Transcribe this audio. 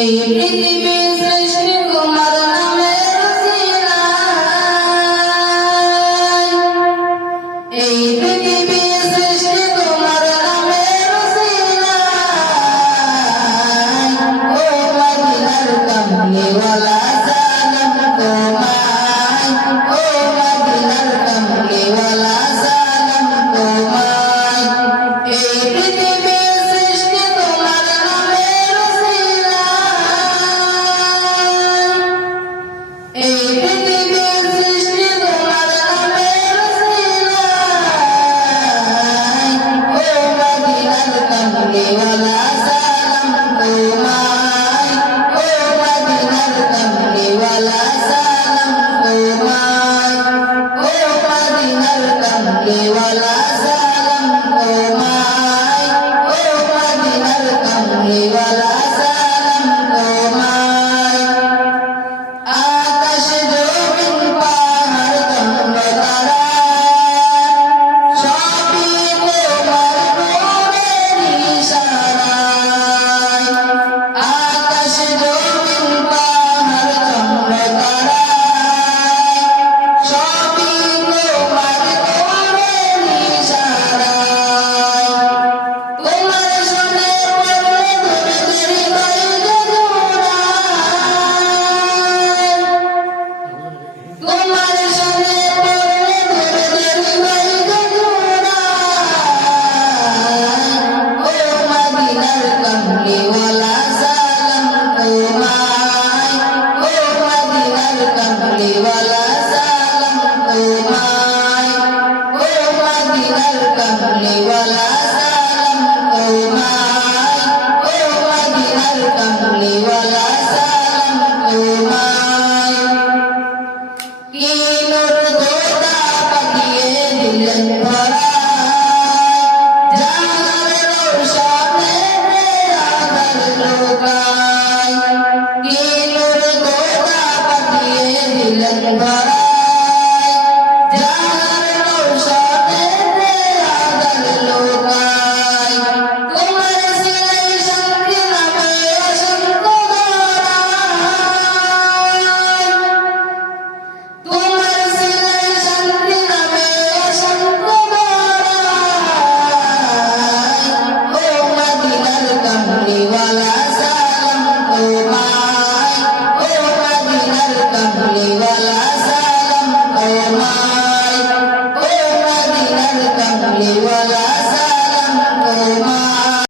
এই পৃথিবী সৃষ্টি তোমার নামের উসিলায়, এই পৃথিবী সৃষ্টি তোমার নামের উসিলায়। ও মদিনার কামলিওয়ালা সালাম তোমায়, ও মদিনার কামলিওয়ালা সালাম তোমায়। এই পৃথিবী সৃষ্টি তোমার নামের উসিলায়, এই পৃথিবী সৃষ্টি তোমার নামের উসিলায়। ও মদিনার কামলিওয়ালা